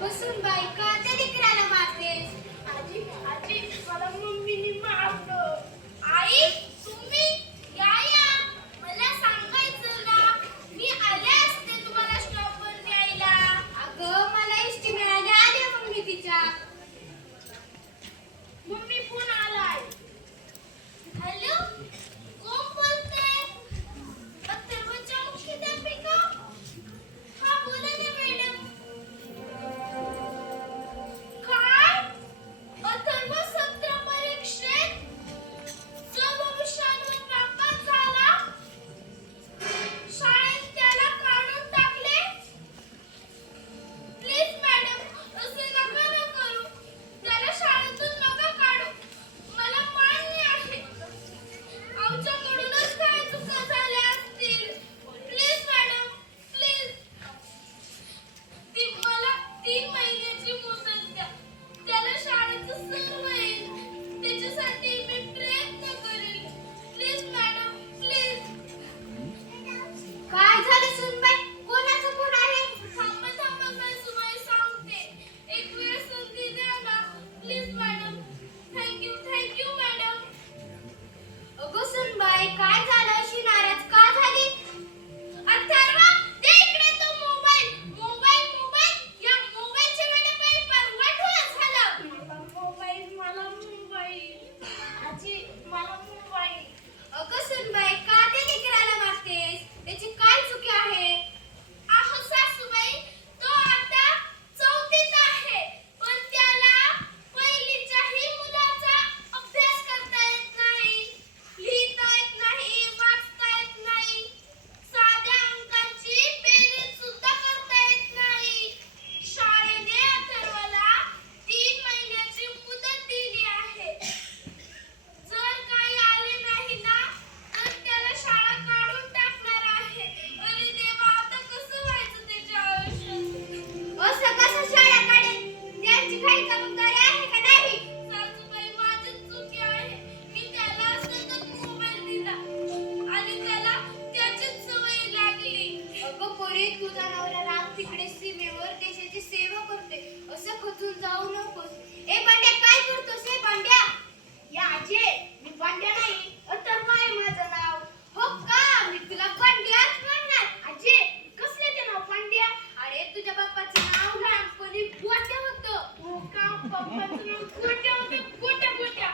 बसून बाई का त्या लेकराला मारतेस? आजी आजी मला मम्मीने मारलं. आई तुम्ही या या मला सांगायचं ना, मी आले असते तुम्हाला स्टॉपवर न्यायला. अगं मला एसटी मिळाली, आले मग मी तिच्या. मम्मी फोन आलाय. हॅलो कोण बोलतंय? अथर्वच्या मुख्याध्यापिका. हा बोला ना मॅडम. काय अथर्व सत्र परीक्षेत जो भविष्यावर नापास झाला, शाळेत त्याला काढून टाकले. प्लीज मॅडम असे नका ना करू, त्याला शाळेतून नका काढू. मला मान्य आहे आमच्याकडूनच काय चुका झाल्या असतील. Please madam please. ती मला 3 महिन्याची मुदत द्या. त्याला शाळेचं सर्व येईल, त्याच्यासाठी मी प्रयत्न करेन. Please madam please. काय झालं सुनबाई? कोणाचा फोन आहे? थांबा थांबा सासूबाई सांगते. एक वेळ संधी द्या ना प्लीज मॅडम. Thank you madam. अगं सुनबाई काय झालं? अशी नाराज का झाली? अथर्व दे इकडे तो मोबाईल. मोबाईल या मोबाईलच्या वेळेपायी परवठवा झालं. मला मोबाईल आजी मला मोबाईल. अगं सुनबाई का त्या लेकराला मारतेस? त्याची काय चुकी आहे? आहो सासूबाई तो आता 4थीत आहे, पण त्याला पहिलीच्याही मुलाचा अभ्यास करता येत नाही, लिहिता येत नाही, वाचता येत नाही, साध्या अंकांची बेरीज सुद्धा करता येत नाही. शाळेने अथर्वला 3 महिन्याची मुदत दिली आहे. जर काही आले नाही ना तर त्याला शाळा काढून टाकणार आहे. अरे देवा आता कसं व्हायचं त्याच्या आयुष्यात? असं कसं शाळा काढेल? त्यांची काही जबाबदारी आहे का नाही? सासूबाई माझीच चुकी आहे. मी त्याला सतत मोबाईल दिला आणि त्याला त्याचीच सवय लागली. अगं पोरी तुझा नवरा राग तिकडे सीमेवर देशाची सेवा करते, असं खचून जाऊ नकोस. ए बांड्या काय करतोस? ए बांड्या या आजे मी बांड्या नाही अथर्व आहे माझं नाव. हो का? मी तुला बांड्याच म्हणणार. आजे कसले ते नाव बांड्या? अरे तुझ्या बाप्पाचं नाव लहानपणी गोट्या होतं. हो का? पप्पाचं नाव गोट्या होतं. गोट्या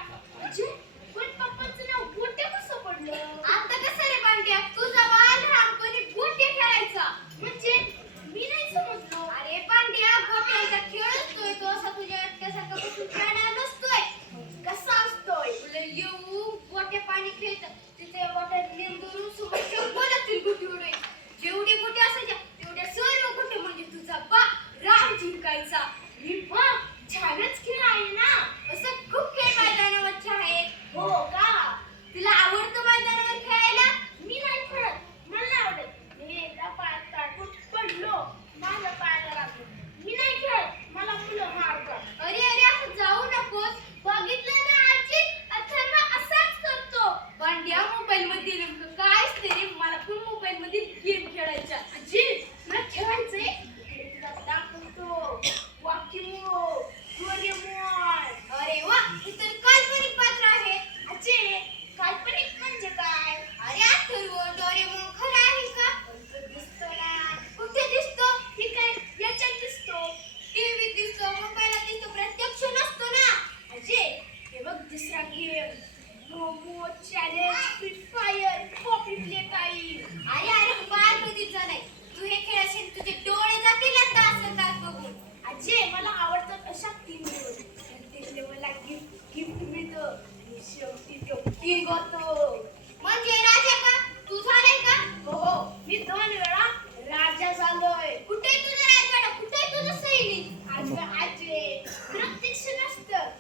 आजे पण पप्पाचं नाव गोट्या कसं पडलं? आता कसं रे बांड्या? तुझा बाळ लहानपणी गोट्या खेळायचा. म्हणजे मी नाही समजलो. अरे बांड्या गोट्यांचा खेळ असतोय तो, असा तुझ्या एकट्यासारखा बसून खेळणार नसतोय. कसा असतोय? येऊ गोट्या पाणी खेळतात, तिथे गोट्यात निंदून समोरच्या गोट्यातील गोटी उडायची. जेवढे गोटे असायच्या तेवढ्या सर्व गोटे म्हणजे तुझा बाप राम जिंकायचा. मी बाप छानच खेळ आहे ना. असं खूप खेळ मैदानावरचे आहेत. हो का? तुला आवडतं मैदानावर खेळायला? मी नाही खेळत, मला नाही आवडत. मी एकदा पायात काढून पडलो, माझ्या पायाला लागलं. मी नाही खेळत, मला मुलं मारतात. अरे असं जाऊ नका.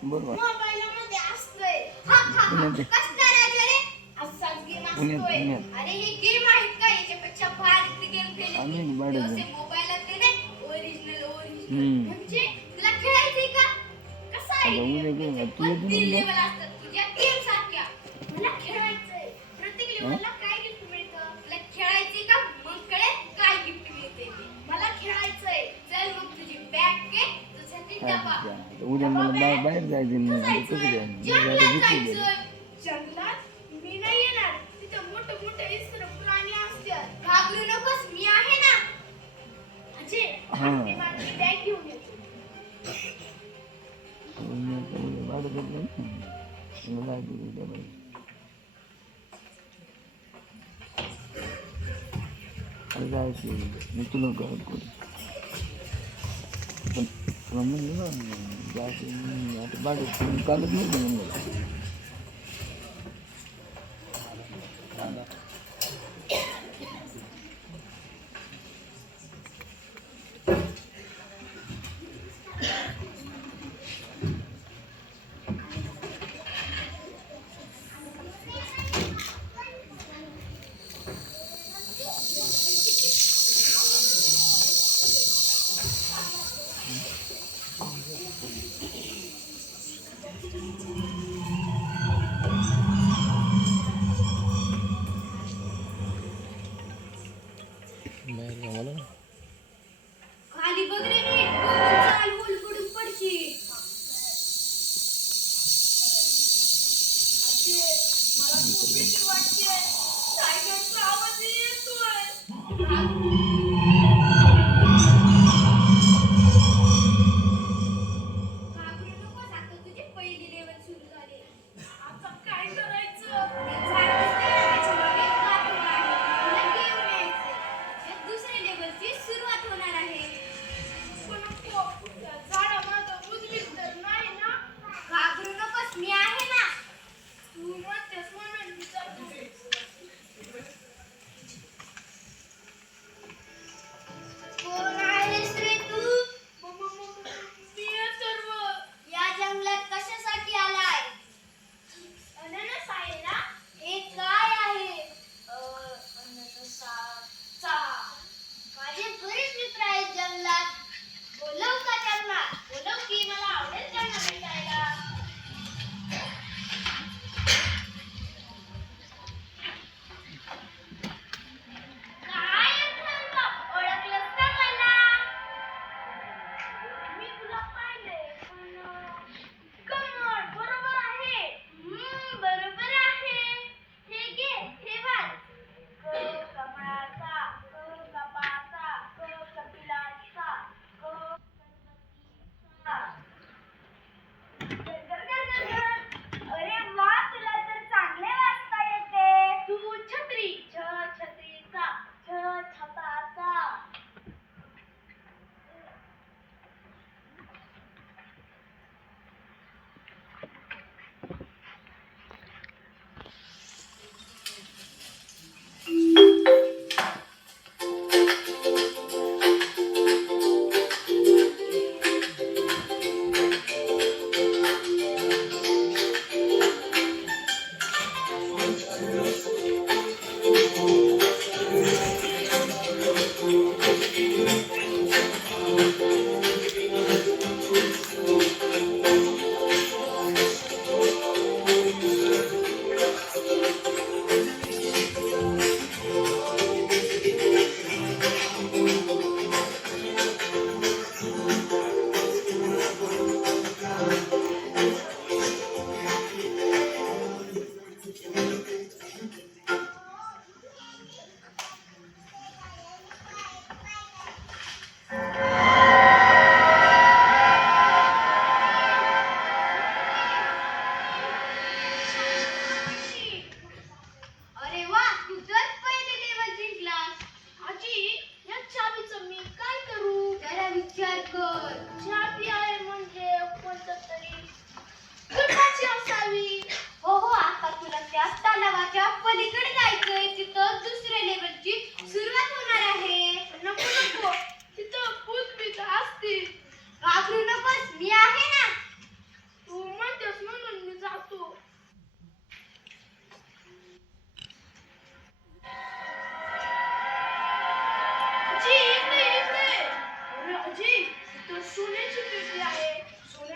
बरोबर मोबाईलमध्ये असतोय. हा, हा, हा. पुण्यात आहे. कसला राजा रे? असाच गेम पुण्यात असतोय. पुण्यात अरे हे गेम आहेत का? याच्यापेक्षा भारी गेम खेळले आम्ही की. भाडं ते असे घेऊ. मोबाईलात ते नाही ओरिजिनल ओरिजिनल. हम्म. म्हणजे तुला खेळायचंय का? कसा आहे आता उद्या गेम? घेऊ ना. त्याचे तू येतो 32 ना लेवल असतात तुझ्या गेम सारख्या. मला खेळायचंय. प्रत्येक हा? लेवलला काय गिफ्ट मिळतं? तुला खेळायचंय का? मग कळेल काय गिफ्ट मिळते ते. मला खेळायचंय. चल मग तुझी बॅग घे. तुझ्यासाठी डबा. आता उद्या मला बाहेर जायचं नाही आता कसं काय मी आता जंगलात घेतली जायचंय. जंगलात मी नाही येणार. तिथं मोठे मोठे हिंस्र प्राणी असतात. घाबरू नकोस, मी आहे ना. अजय, हा. मी माझी बॅग घेऊन येतो. उद्या भाडं घेतलं ना मला जायचं उद्या बाहेर. मला जायचं उद्या. मी तुला कळत करू पण तुला म्हणलं ना जायचं नाही. आता भाडं कालच नव्हतं म्हणलं.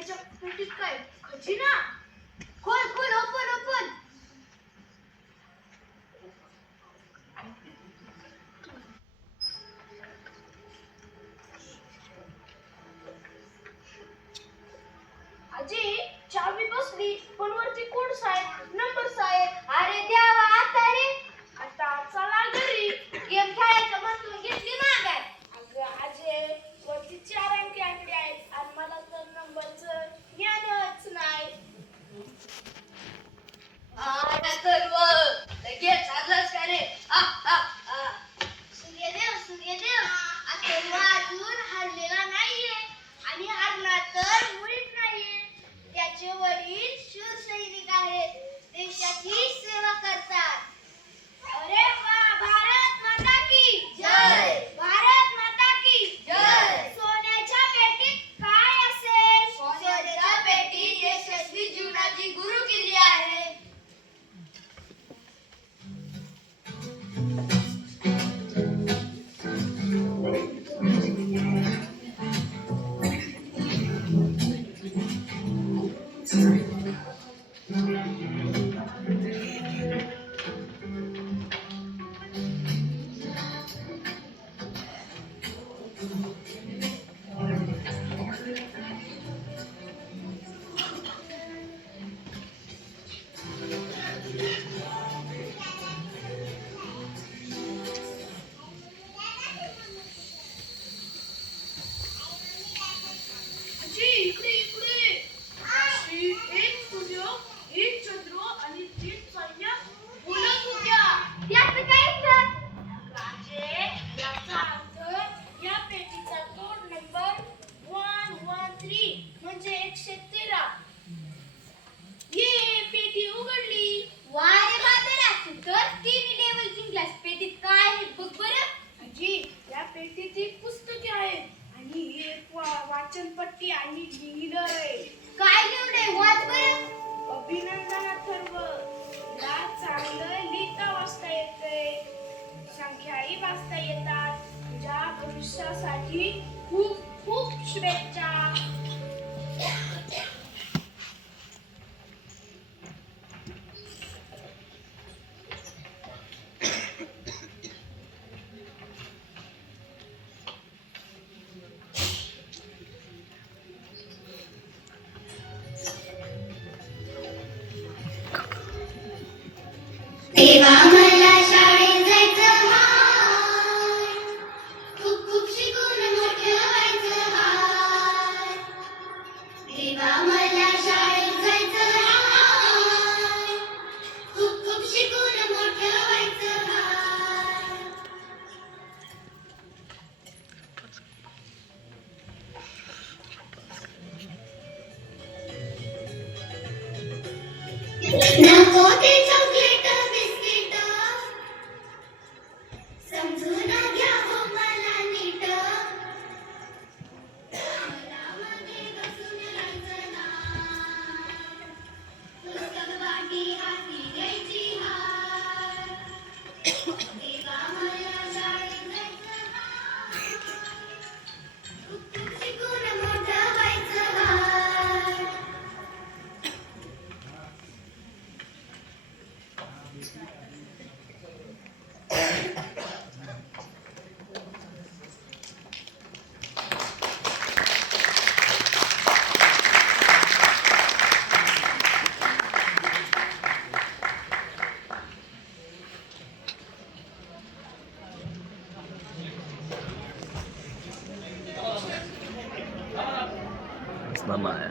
सोन्याच्या पेटीत काय खजिना? खोल खोल, ओपन ओपन. आजी, चावी बसली पण वरती कोड्स आहेत, नंबर्स आहेत. अरे देवा, आता रे. आता चला घरी. गेम खेळायचं म्हणून घेतली मागाय. अगं आजे, वरती 4 अंकी आकडे आहेत आणि मला तर नंबरचं ज्ञानच नाही. सूर्यदेव, अथर्व अजून हरलेला नाहीये आणि हरला तर मुळीच नाहीये. त्याचे वडील शूर सैनिक आहेत, देशाची सेवा करतात. अरे वा, भारत माता की जय. भारत माता की जय. सोन्याच्या पेटीत काय असेल? सोन्याच्या पेटीत यशस्वी जीवनाची गुरुकिल्ली आहे. आजी, इकडे इकडे. अशी एक सूर्य, एक चंद्र आणि 3 सैन्य बोलत होत्या. याचं काय अर्थ? राजे, याचा अर्थ या पेटीचा कोड नंबर 113 म्हणजे 113. ये पेटी उघडली. वा रे बादरा, तू तर 3 लेवल जिंकलास. पेटीत काय आहे बघ बरं. आजी, या पेटीत एक पुस्तके आहेत आणि एक वाचनपट्टी आणि लिहिलंय. काय लिहिलंय? वाच बरं. अभिनंदन अथर्व, तुला चांगलं लिहिता वाचता येतंय, संख्याही वाचता येतात. तुझ्या भविष्यासाठी खूप खूप शुभेच्छा. देवा मला शाळेत जायचं हाय, खूप खूप शिकून मोठं व्हायचं हाय. देवा मला शाळेत जायचं हाय, खूप खूप शिकून मोठं व्हायचं हाय. नको ते चॉकलेट बिस्किट, समजून घ्या हो मला नीट. मला मागे बसून राहायचं नाय, पुस्तक वाटी हाती घ्यायची हाय. देवा मला शाळेत जायचं हाय, खूप खूप शिकून मोठं व्हायचं हाय. Mama ya.